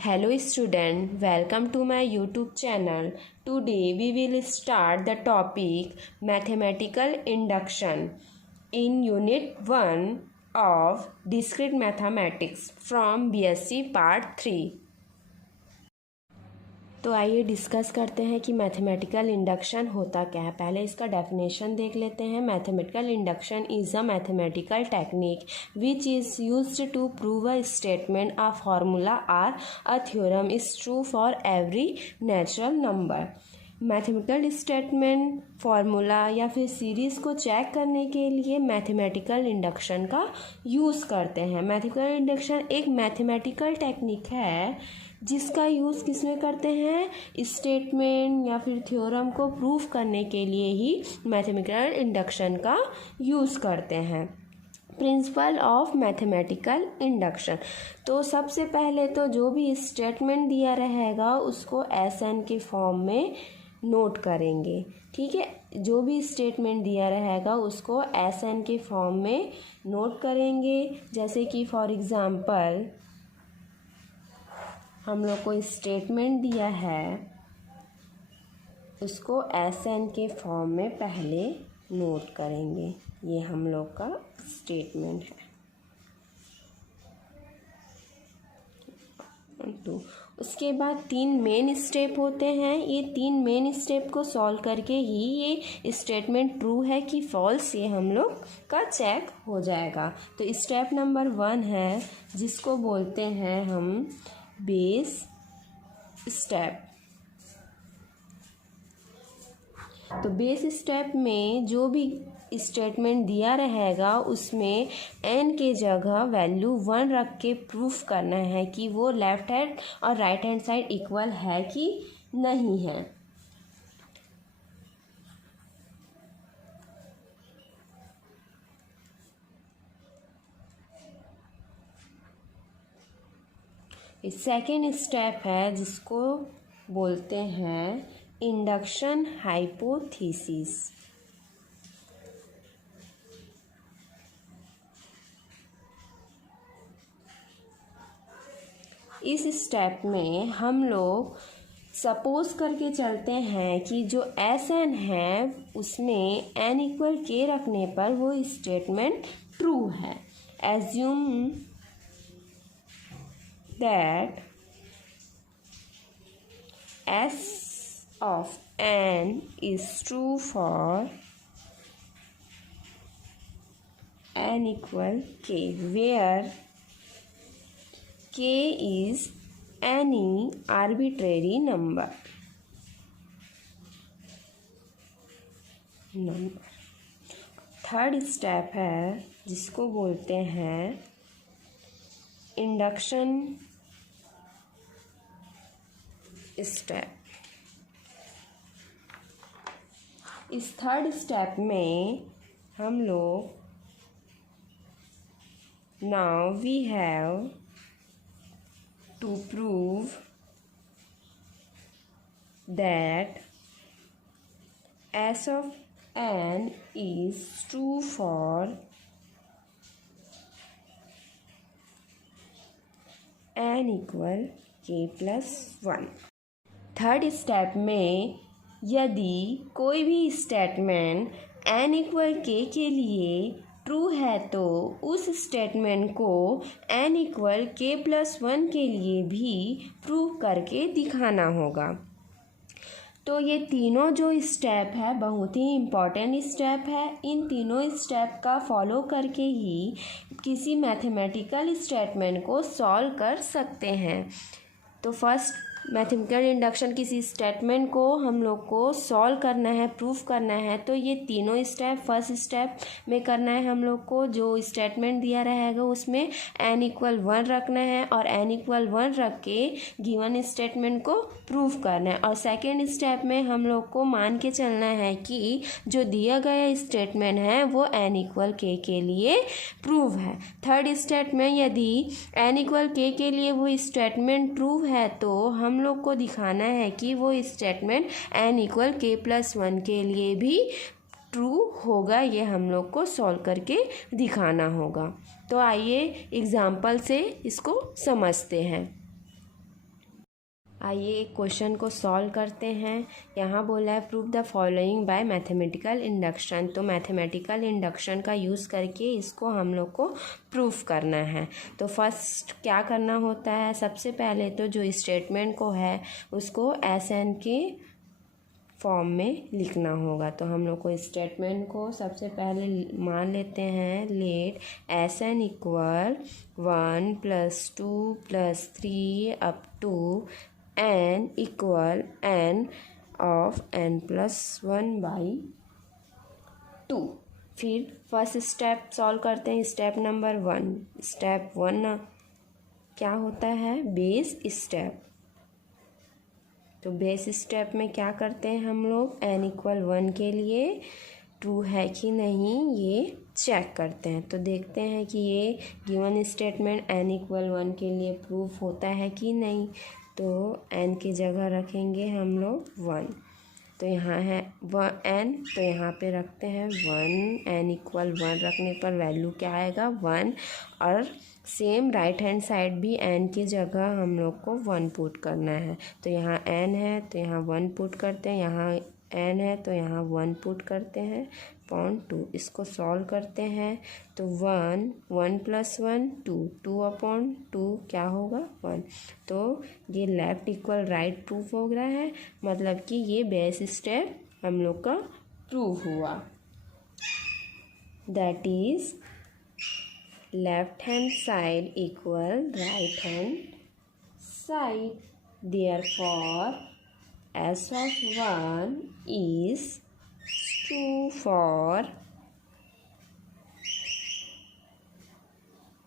Hello student, welcome to my YouTube channel. Today we will start the topic mathematical induction in unit 1 of discrete mathematics from BSc part 3. तो आइए discuss करते हैं कि mathematical induction होता क्या है। पहले इसका डेफिनेशन देख लेते हैं। Mathematical induction is a mathematical technique which is used to prove a statement, a formula or a theorem is true for every natural number. Mathematical statement, formula या फिर सीरीज़ को चेक करने के लिए मैथमेटिकल इंडक्शन का use करते हैं। Mathematical induction एक मैथमेटिकल टेक्निक है जिसका यूज़ किस में करते हैं, स्टेटमेंट या फिर थ्योरम को प्रूव करने के लिए ही मैथमेटिकल इंडक्शन का यूज़ करते हैं। प्रिंसिपल ऑफ मैथमेटिकल इंडक्शन, तो सबसे पहले तो जो भी स्टेटमेंट दिया रहेगा उसको एस एन के फॉर्म में नोट करेंगे। ठीक है, जो भी स्टेटमेंट दिया रहेगा उसको एस एन के फॉर्म में नोट करेंगे। जैसे कि फॉर एग्ज़ाम्पल हम लोग को स्टेटमेंट दिया है, उसको एस एन के फॉर्म में पहले नोट करेंगे। ये हम लोग का स्टेटमेंट है। तो उसके बाद 3 मेन स्टेप होते हैं। ये 3 मेन स्टेप को सॉल्व करके ही ये स्टेटमेंट ट्रू है कि फॉल्स, ये हम लोग का चेक हो जाएगा। तो स्टेप नंबर 1 है जिसको बोलते हैं हम बेस स्टेप। तो बेस स्टेप में जो भी स्टेटमेंट दिया रहेगा उसमें n के जगह वैल्यू 1 रख के प्रूफ करना है कि वो लेफ्ट हैंड और राइट हैंड साइड इक्वल है कि नहीं है। सेकेंड स्टेप है जिसको बोलते हैं इंडक्शन हाइपोथेसिस। इस स्टेप में हम लोग सपोज करके चलते हैं कि जो एस एन है उसमें एन इक्वल के रखने पर वो स्टेटमेंट ट्रू है। Assume that S of n is true for n equal k, where k is any arbitrary number. Third step है जिसको बोलते हैं इंडक्शन स्टेप। इस थर्ड स्टेप में हम लोग now we have to prove that S of n is true for n equal k plus 1। Third step में यदि कोई भी स्टेटमेंट n इक्वल k के लिए ट्रू है तो उस स्टेटमेंट को n इक्वल k प्लस 1 के लिए भी प्रूव करके दिखाना होगा। तो ये तीनों जो स्टेप है बहुत ही इम्पॉर्टेंट स्टेप है। इन तीनों स्टेप का फॉलो करके ही किसी मैथमेटिकल स्टेटमेंट को सॉल्व कर सकते हैं। तो फर्स्ट मैथमेटिकल इंडक्शन किसी स्टेटमेंट को हम लोग को सॉल्व करना है, प्रूफ करना है, तो ये तीनों स्टेप फर्स्ट स्टेप में करना है। हम लोग को जो स्टेटमेंट दिया रहेगा उसमें n इक्वल 1 रखना है और n इक्वल 1 रख के गिवन स्टेटमेंट को प्रूफ करना है। और सेकेंड स्टेप में हम लोग को मान के चलना है कि जो दिया गया स्टेटमेंट है वो n इक्वल k के लिए प्रूव है। थर्ड स्टेप में यदि n इक्वल k के लिए वो स्टेटमेंट ट्रू है तो हम लोग को दिखाना है कि वो statement n equal k plus 1 के लिए भी ट्रू होगा। ये हम लोग को सॉल्व करके दिखाना होगा। तो आइए एग्जाम्पल से इसको समझते हैं। आइए एक क्वेश्चन को सॉल्व करते हैं। यहाँ बोला है prove the following bye mathematical induction. तो मैथमेटिकल इंडक्शन का यूज़ करके इसको हम लोग को प्रूफ करना है। तो फर्स्ट क्या करना होता है, सबसे पहले तो जो स्टेटमेंट को है उसको एस एन के फॉर्म में लिखना होगा। तो हम लोग को स्टेटमेंट को सबसे पहले मान लेते हैं, let S n equal 1 + 2 + 3 up to n इक्वल n ऑफ n + 1/2। फिर फर्स्ट स्टेप सॉल्व करते हैं, स्टेप नंबर 1। स्टेप 1 क्या होता है, बेस स्टेप। तो बेस स्टेप में क्या करते हैं हम लोग, n = 1 के लिए ट्रू है कि नहीं ये चेक करते हैं। तो देखते हैं कि ये गिवन स्टेटमेंट n = 1 के लिए प्रूफ होता है कि नहीं। तो n की जगह रखेंगे हम लोग 1। तो यहाँ है n, तो यहाँ पे रखते हैं 1। n = 1 रखने पर वैल्यू क्या आएगा, 1। और सेम राइट हैंड साइड भी n की जगह हम लोग को 1 पुट करना है। तो यहाँ n है तो यहाँ 1 पुट करते हैं, यहाँ n है तो यहाँ 1 पुट करते हैं, 2। इसको सॉल्व करते हैं तो 1 + 1 2, 2/2 क्या होगा, 1। तो ये लेफ्ट इक्वल राइट प्रूफ हो रहा है, मतलब कि ये बेस स्टेप हम लोग का प्रूफ हुआ। That is left hand side equal right hand side, therefore S of 1 is true for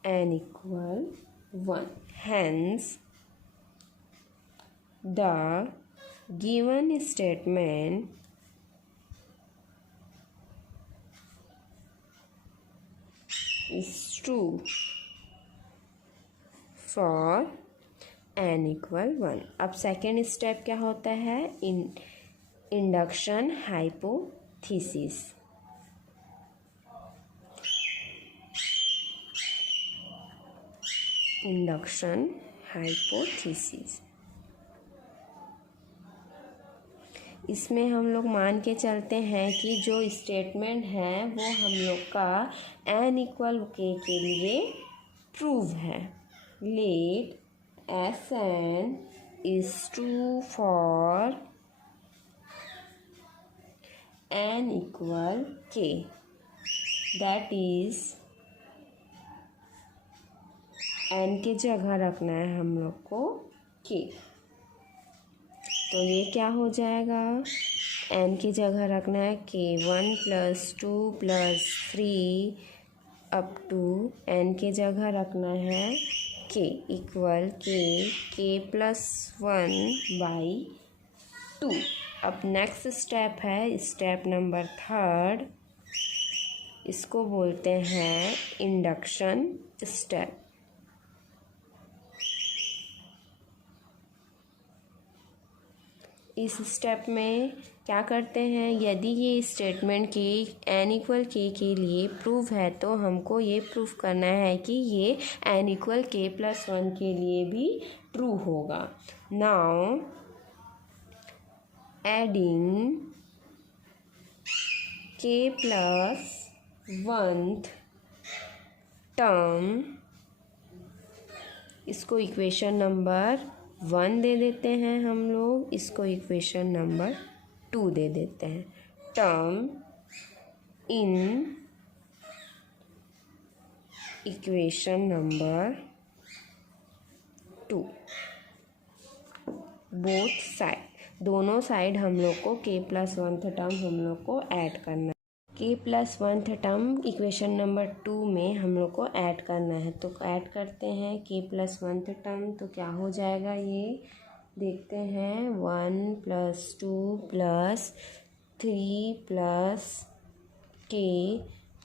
n = 1. Hence, the given statement is true for n = 1। अब सेकेंड स्टेप क्या होता है, इंडक्शन हाइपोथेसिस। इंडक्शन हाइपोथेसिस, इसमें हम लोग मान के चलते हैं कि जो स्टेटमेंट है वो हम लोग का n = k के लिए प्रूव है। Let Sn is true for n = k, that is n की जगह रखना है हम लोग को k। तो ये क्या हो जाएगा, n की जगह रखना है k, 1 + 2 + 3 अप टू n की जगह रखना है k इक्वल k + 1/2। अब नेक्स्ट स्टेप है स्टेप नंबर 3, इसको बोलते हैं इंडक्शन स्टेप। इस स्टेप में क्या करते हैं, यदि ये स्टेटमेंट के n = k के लिए प्रूफ है तो हमको ये प्रूफ करना है कि ये n = k + 1 के लिए भी ट्रू होगा। Now adding k + 1th term, इसको इक्वेशन नंबर 1 दे देते हैं हम लोग, इसको इक्वेशन नंबर 2 दे देते हैं। Term in equation number 2, both side, दोनों साइड हम लोग को k + 1th टर्म हम लोग को ऐड करना है। k + 1th term equation number 2 में हम लोग को ऐड करना है। तो ऐड करते हैं k + 1th टर्म, तो क्या हो जाएगा ये देखते हैं, 1 + 2 + 3 + k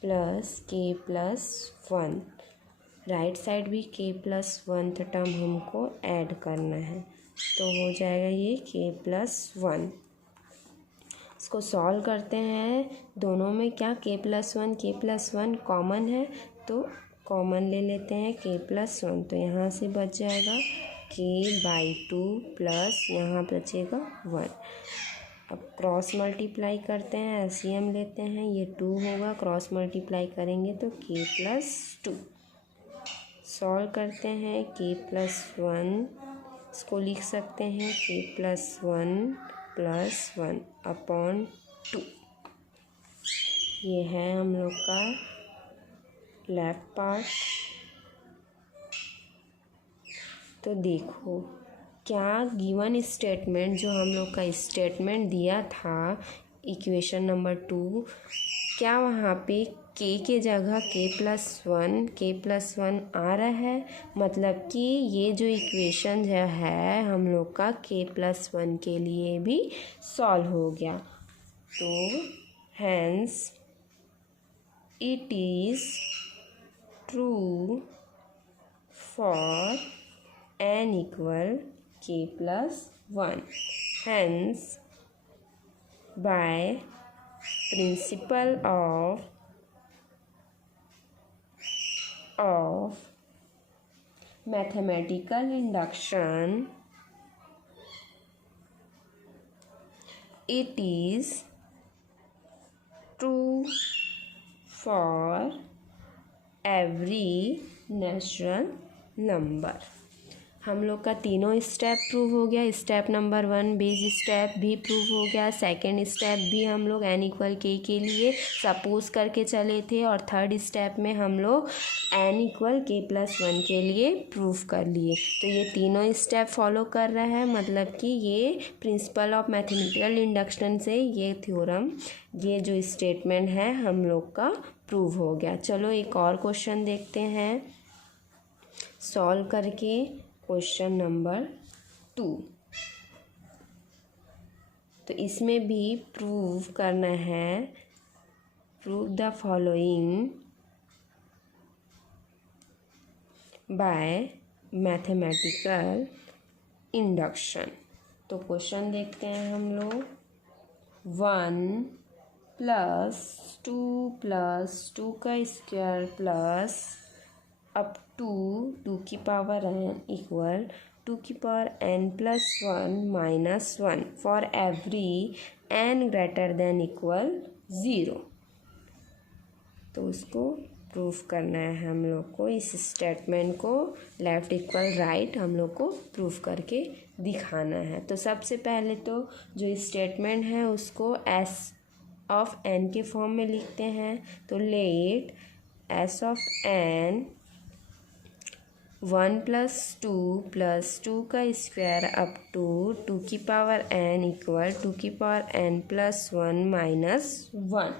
+ 1। राइट साइड भी k + 1th टर्म हमको ऐड करना है, तो हो जाएगा ये k + 1। इसको सॉल्व करते हैं, दोनों में क्या k + 1 कॉमन है, तो कॉमन ले लेते हैं k + 1। तो यहाँ से बच जाएगा k/2 प्लस यहाँ बचेगा 1। अब क्रॉस मल्टीप्लाई करते हैं, एलसीएम लेते हैं, ये 2 होगा, क्रॉस मल्टीप्लाई करेंगे तो k+2। सॉल्व करते हैं, k+1 इसको लिख सकते हैं k+1 + 1 अपॉन 2। ये है हम लोग का लेफ्ट पार्ट। तो देखो क्या गिवन स्टेटमेंट जो हम लोग का स्टेटमेंट दिया था इक्वेशन नंबर 2, क्या वहाँ पे k के जगह k+1 आ रहा है। मतलब कि ये जो इक्वेशन जो है हम लोग का k+1 के लिए भी सॉल्व हो गया। तो hence it is true for n = k+1। Hence, by principle of mathematical induction, it is true for every natural number। हम लोग का तीनों स्टेप प्रूव हो गया। स्टेप नंबर 1 बेस स्टेप भी प्रूव हो गया। सेकंड स्टेप भी हम लोग n = k के लिए सपोज करके चले थे, और थर्ड स्टेप में हम लोग n = k+1 के लिए प्रूव कर लिए। तो ये तीनों स्टेप फॉलो कर रहा है, मतलब कि ये प्रिंसिपल ऑफ मैथमेटिकल इंडक्शन से ये थ्योरम, ये जो स्टेटमेंट है हम लोग का प्रूव हो गया। चलो एक और क्वेश्चन देखते हैं सॉल्व करके। क्वेश्चन नंबर 2, तो इसमें भी प्रूव करना है, prove the following bye mathematical induction. तो क्वेश्चन देखते हैं हम लोग। 1 + 2 + 2 का स्क्वायर प्लस अप टू 2 की पावर n = 2 की power n + 1 - 1 for every n > 0। तो उसको प्रूफ करना है हम लोग को। इस स्टेटमेंट को लेफ्ट इक्वल राइट हम लोग को प्रूफ करके दिखाना है। तो सबसे पहले तो जो स्टेटमेंट है उसको S(n) के फॉर्म में लिखते हैं। तो लेट S(n) 1 + 2 + 2 का स्क्वायर अप टू 2 की पावर n = 2 की पावर n + 1 - 1।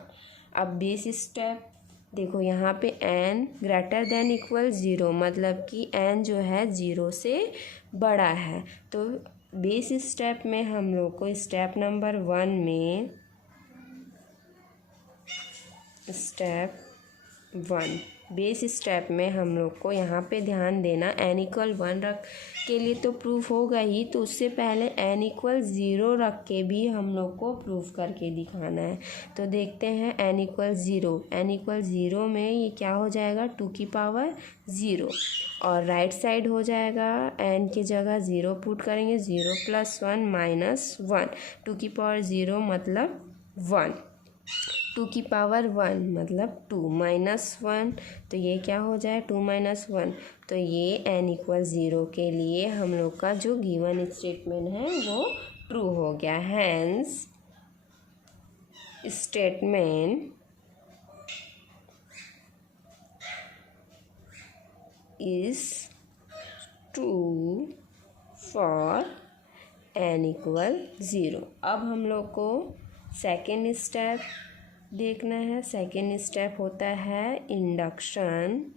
अब बेस स्टेप देखो, यहाँ पे n > 0, मतलब कि n जो है 0 से बड़ा है। तो बेस स्टेप में हम लोग को स्टेप नंबर 1 में स्टेप 1 बेस स्टेप में हम लोग को यहाँ पे ध्यान देना, n = 1 रख के लिए तो प्रूफ होगा ही, तो उससे पहले n = 0 रख के भी हम लोग को प्रूफ करके दिखाना है। तो देखते हैं n = 0, n = 0 में ये क्या हो जाएगा 2 की पावर 0, और राइट साइड हो जाएगा n की जगह 0 पुट करेंगे, 0 + 1 - 1, 2 की पावर 0 मतलब 1, 2 की पावर 1 मतलब 2 - 1, तो ये क्या हो जाए 2 - 1। तो ये n = 0 के लिए हम लोग का जो गिवन स्टेटमेंट है वो ट्रू हो गया। Hence statement is true for n = 0। अब हम लोग को सेकेंड स्टेप देखना है। सेकेंड स्टेप होता है इंडक्शन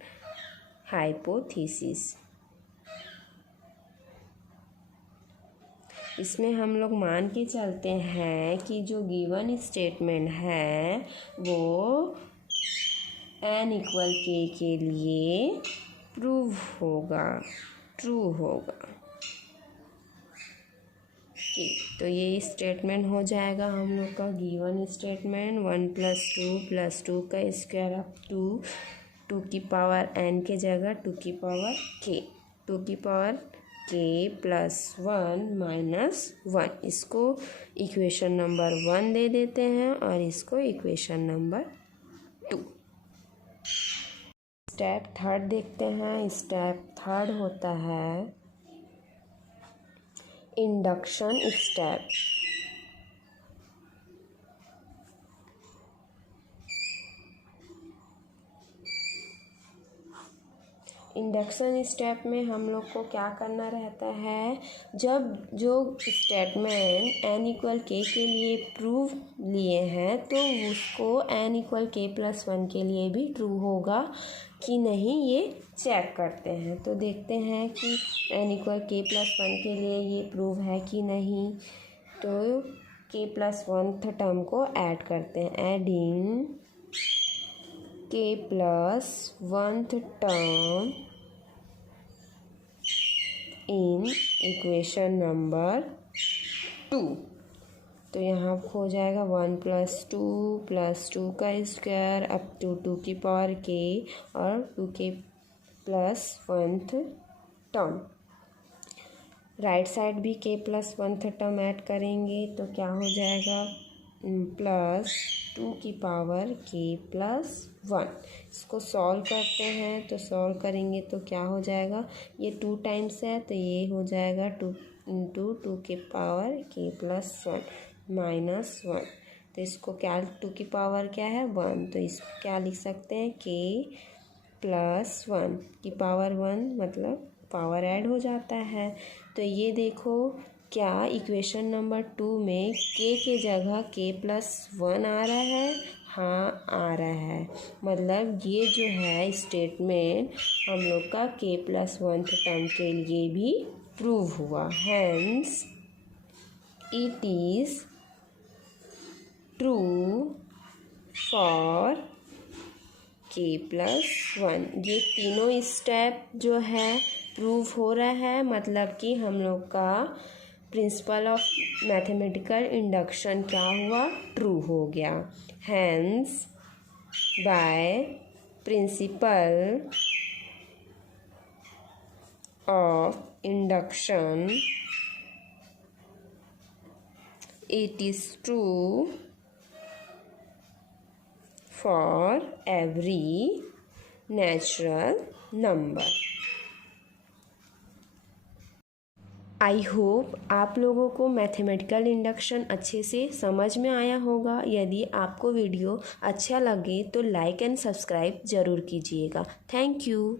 हाइपोथेसिस। इसमें हम लोग मान के चलते हैं कि जो गिवन स्टेटमेंट है वो n = k के लिए प्रूव होगा, ट्रू होगा। तो ये स्टेटमेंट हो जाएगा हम लोग का गिवन स्टेटमेंट। 1 + 2 + 2 का स्क्वायर अप टू 2 की पावर n के जगह 2 की पावर k, 2 की पावर k+1 - 1। इसको इक्वेशन नंबर 1 दे देते हैं और इसको इक्वेशन नंबर 2। स्टेप थर्ड देखते हैं। स्टेप थर्ड होता है इंडक्शन स्टेप। इंडक्शन स्टेप में हम लोग को क्या करना रहता है, जब जो स्टेटमेंट n = k के लिए प्रूव लिए हैं तो उसको n = k+1 के लिए भी ट्रू होगा कि नहीं, ये चेक करते हैं। तो देखते हैं कि n = k+1 के लिए ये प्रूव है कि नहीं। तो k+1th टर्म को ऐड करते हैं। Adding k+1th term in equation number 2। तो यहाँ हो जाएगा 1 + 2 + 2 का स्क्वायर अप टू 2 की पावर k और 2k+1th टर्म। राइट साइड भी k+1th टर्म ऐड करेंगे तो क्या हो जाएगा, +2 की पावर k+1। इसको सॉल्व करते हैं तो सॉल्व करेंगे तो क्या हो जाएगा, ये 2 टाइम्स है तो ये हो जाएगा 2 × 2 की पावर k+1 -1। तो इसको क्या, 2 की पावर क्या है 1, तो इसको क्या लिख सकते हैं, k+1 की पावर 1, मतलब पावर ऐड हो जाता है। तो ये देखो क्या इक्वेशन नंबर 2 में k के जगह k+1 आ रहा है। हाँ आ रहा है, मतलब ये जो है स्टेटमेंट हम लोग का k+1th टर्म के लिए भी प्रूव हुआ। Hence it is true for k+1। ये तीनों स्टेप जो है प्रूव हो रहा है, मतलब कि हम लोग का प्रिंसिपल ऑफ मैथमेटिकल इंडक्शन क्या हुआ, ट्रू हो गया। Hence by principle of induction it is true for every natural number। I hope आप लोगों को मैथमेटिकल इंडक्शन अच्छे से समझ में आया होगा। यदि आपको वीडियो अच्छा लगे तो लाइक एंड सब्सक्राइब ज़रूर कीजिएगा। Thank you.